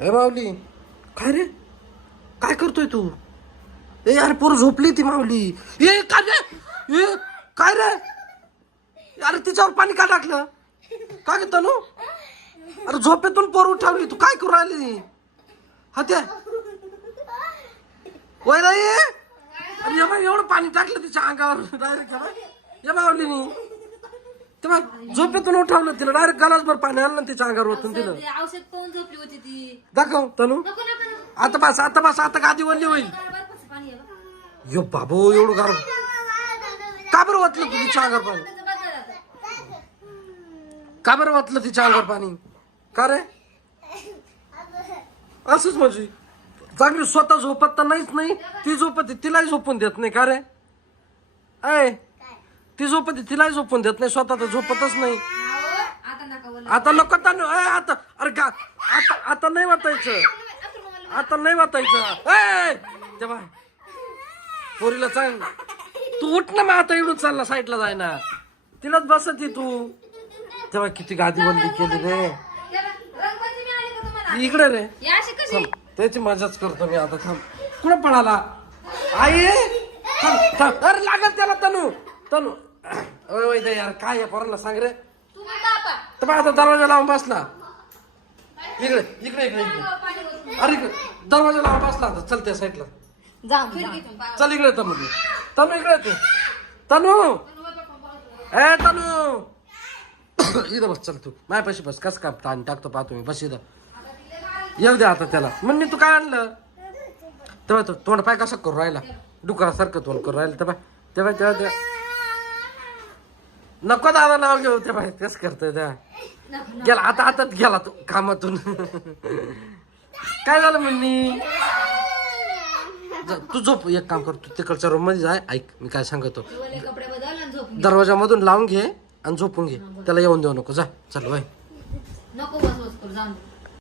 ए माऊली, काय रे काय करतोय तू? ए यार पोर झोपली ती माऊली. ए काय रे, ए काय रे, अरे तिच्यावर पाणी का टाकलं? काय घेत तनू? अरे झोपेतून पोर उठवली, तू काय करू राहिली? हत्या वय रे. अरे एवढं पाणी टाकलं तिच्या अंगावर डायरेक्ट. या माऊलीनी तेव्हा झोपेतून उठवलं तिला, डायरेक्ट गलासभर पाणी आणलं तिच्या अंगावर ओतून दिलं. औषध पाहून झोपली होती ती. दाखव तनू. आता बस आता बस, आता गादी वल्ली होईल. यो बाबू एवढं गार का बरं वाटलं तू तिच्या अंगावर पाणी? का बरं वाटलं तिच्या अंगावर पाणी? का रे असंच म्हणजे चांगली स्वतः झोपत तर नाहीच नाही, ती झोपते तिलाही झोपून देत नाही. का रे ऐ, ती झोपते तिलाही झोपून देत नाही, स्वतः तर झोपतच नाही. आता नको तनू. आता अरे का आता आता नाही वाटायचं, आता नाही वाटायचं. ऐ तेव्हा पोरीला सांग तू उठ ना, मग आता इकडून चालला साईडला जाय ना, तिलाच बसत तू. तेव्हा किती गादी बंदी केली रे. इकडे रे, त्याची मजाच करतो मी आता. थांब, कुठं पळाला? आई थांब थांब. अरे लागल त्याला तनू तनू. ओय यार काय या पोराला सांग रे. तर आता दरवाजा लावून बसला. इकडे इकडे इकडे इकडे. अरे इकडे दरवाजा लावून बसला. आता चल त्या साईडला चल. इकडे तनू, तनू इकडे तू. तनू ए तनू इथं बस. चल तू माझ्यापाशी बस. कस काय ताण टाकतो पाहतो मी. बस इथं. येऊ दे आता त्याला. म्हणणे तू काय आणलं? तेव्हा तो तोंड पाय कसं करू राहिला, डुकरासारखं तोंड करू राहिलं. तेव्हा तेव्हा तेव्हा तेव्हा नको दादा नाव घेऊ. तेव्हा कसं करतोय तेव्हा. गेला आता हातात गेला तू कामातून. काय झालं म्हणणी? तू झोप. एक काम कर, तू तिकडच्या रूम मध्ये जाय. ऐक मी काय सांगतो, दरवाजा मधून लावून घे आणि झोपून घे. त्याला येऊन देऊ नको. जा चल बाय. नको बस बस करू जाऊन.